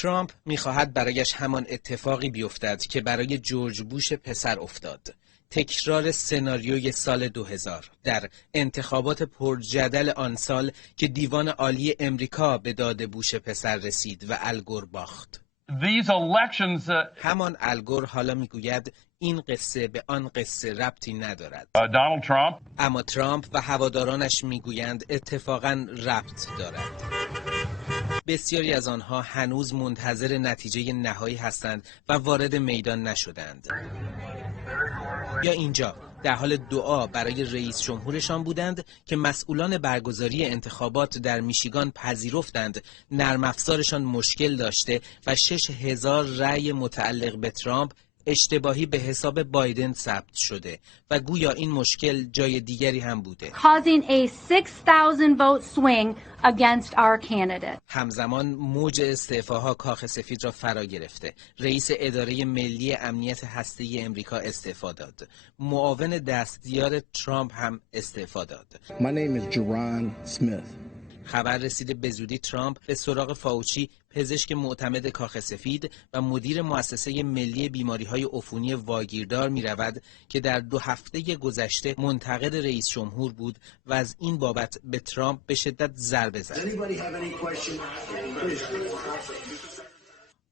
ترامپ می‌خواهد برایش همان اتفاقی بیفتد که برای جورج بوش پسر افتاد. تکرار سناریوی سال 2000 در انتخابات پرجدل آن سال که دیوان عالی امریکا به داد بوش پسر رسید و الگور باخت. همان الگور حالا میگوید این قصه به آن قصه ربطی ندارد. اما ترامپ و هوادارانش میگویند اتفاقاً ربط دارد. بسیاری از آنها هنوز منتظر نتیجه نهایی هستند و وارد میدان نشدند. یا اینجا در حال دعا برای رئیس جمهورشان بودند که مسئولان برگزاری انتخابات در میشیگان پذیرفتند نرم افزارشان مشکل داشته و 6,000 رأی متعلق به ترامپ اشتباهی به حساب بایدن ثبت شده و گویا این مشکل جای دیگری هم بوده. Causing a 6,000 vote swing against our candidate. همزمان موج استعفاها کاخ سفید را فرا گرفته. رئیس اداره ملی امنیت هسته‌ای امریکا استعفا داد. معاون دستیار ترامپ هم استعفا داد. My name is Jaron Smith. خبر رسیده به زودی ترامپ به سراغ فاوچی، پزشک معتمد کاخ سفید و مدیر مؤسسه ملی بیماری‌های عفونی واگیردار می‌رود که در 2 هفته گذشته منتقد رئیس جمهور بود و از این بابت به ترامپ به شدت ضربه زد.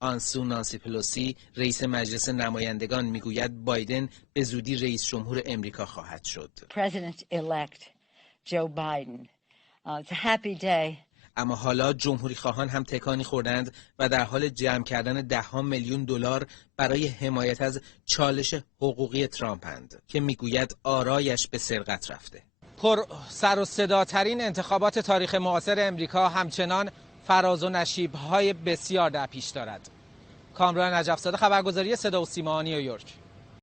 آنسو نانسی پلوسی رئیس مجلس نمایندگان میگوید بایدن به زودی رئیس جمهور امریکا خواهد شد. President elect Joe Biden. It's a happy day. اما حالا جمهوری خواهان هم تکانی خوردند و در حال جمع کردن $10 میلیون برای حمایت از چالش حقوقی ترامپند که میگوید آرایش به سرقت رفته. پر سر و صداترین انتخابات تاریخ معاصر امریکا همچنان فراز و نشیب‌های بسیار در پیش دارد. کامران نجف‌زاده، خبرگزاری صدا و سیما، نیویورک.